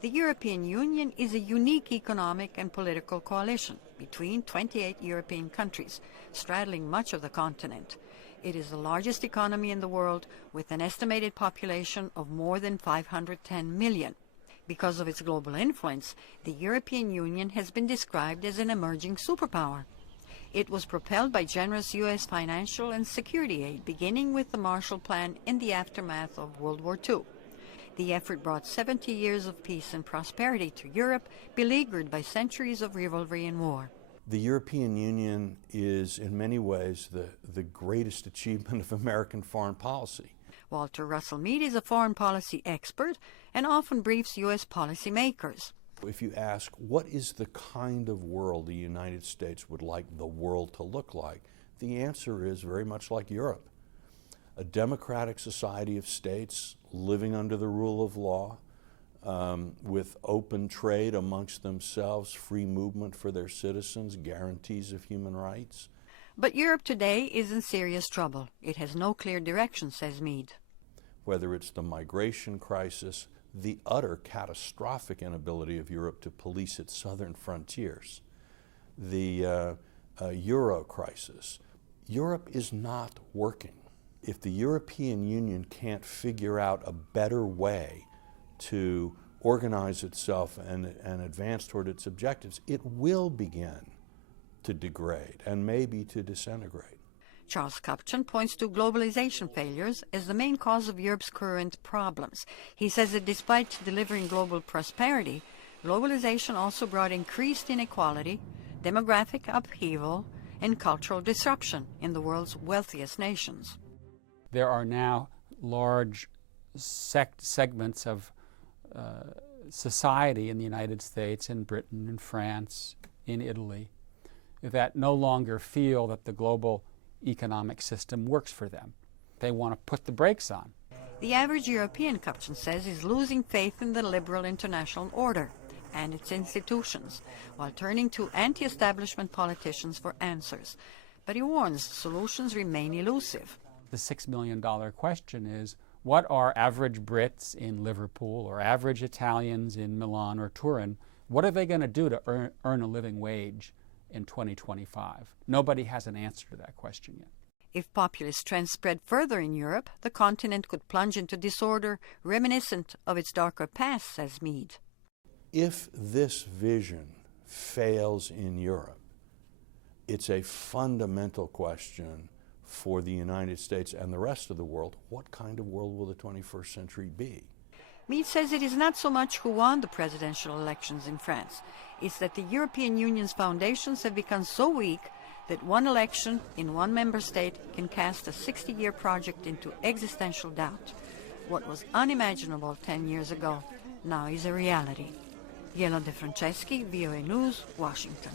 The European Union is a unique economic and political coalition between 28 European countries, straddling much of the continent. It is the largest economy in the world, with an estimated population of more than 510 million. Because of its global influence, the European Union has been described as an emerging superpower. It was propelled by generous U.S. financial and security aid, beginning with the Marshall Plan in the aftermath of World War II. The effort brought 70 years of peace and prosperity to Europe, beleaguered by centuries of rivalry and war. The European Union is, in many ways, the greatest achievement of American foreign policy. Walter Russell Mead is a foreign policy expert and often briefs U.S. policymakers. If you ask, what is the kind of world the United States would like the world to look like, the answer is very much like Europe. A democratic society of states living under the rule of law, with open trade amongst themselves, free movement for their citizens, guarantees of human rights. But Europe today is in serious trouble. It has no clear direction, says Mead. Whether it's the migration crisis, the utter catastrophic inability of Europe to police its southern frontiers, the Euro crisis, Europe is not working. If the European Union can't figure out a better way to organize itself and advance toward its objectives, it will begin to degrade and maybe to disintegrate. Charles Kupchan points to globalization failures as the main cause of Europe's current problems. He says that despite delivering global prosperity, globalization also brought increased inequality, demographic upheaval, and cultural disruption in the world's wealthiest nations. There are now large segments of society in the United States, in Britain, in France, in Italy, that no longer feel that the global economic system works for them. They want to put the brakes on. The average European, Kupchan says, is losing faith in the liberal international order and its institutions, while turning to anti-establishment politicians for answers. But he warns solutions remain elusive. The $6 million question is, what are average Brits in Liverpool or average Italians in Milan or Turin, what are they going to do to earn a living wage in 2025? Nobody has an answer to that question yet. If populist trends spread further in Europe, the continent could plunge into disorder reminiscent of its darker past, says Mead. If this vision fails in Europe, it's a fundamental question for the United States and the rest of the world. What kind of world will the 21st century be? Mead says it is not so much who won the presidential elections in France. It's that the European Union's foundations have become so weak that one election in one member state can cast a 60-year project into existential doubt. What was unimaginable 10 years ago now is a reality. Yelena De Franceschi, VOA News, Washington.